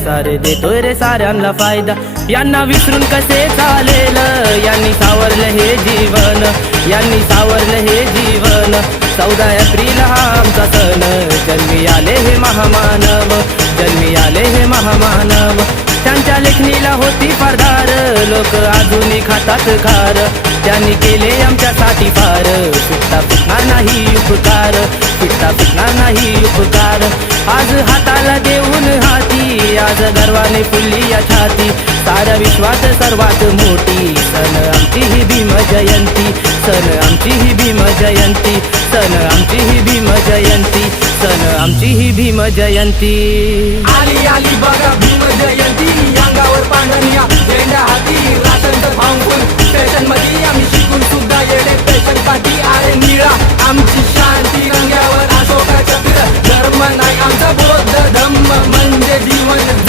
सारे देतोय रे साऱ्यांना फायदा, यांना विसरून कसे चालेल, यांनी सावरलं हे जीवन, यांनी सावरलं हे जीवन। 14 एप्रिल हा आमचा सण, जन्मी आले हे महामानव, जन्मी आले हे महामानव। त्यांच्या लेखणीला होती फारदार, लोक अजूनही खातात खार, त्यांनी केले आमच्यासाठी फार, सुटता फुटणार नाही उपकार, सुटता फुटणार नाही उपकार। आज हाताला देऊन हाती, आज गर्वाने फुलली या छाती, साऱ्या विश्वात सर्वात मोठी सण आमची ही भीम जयंती, सण आमची ही भीम जयंती, सण आमची ही भीम जयंती, सण आमची ही भीम जयंती। आली आली बघा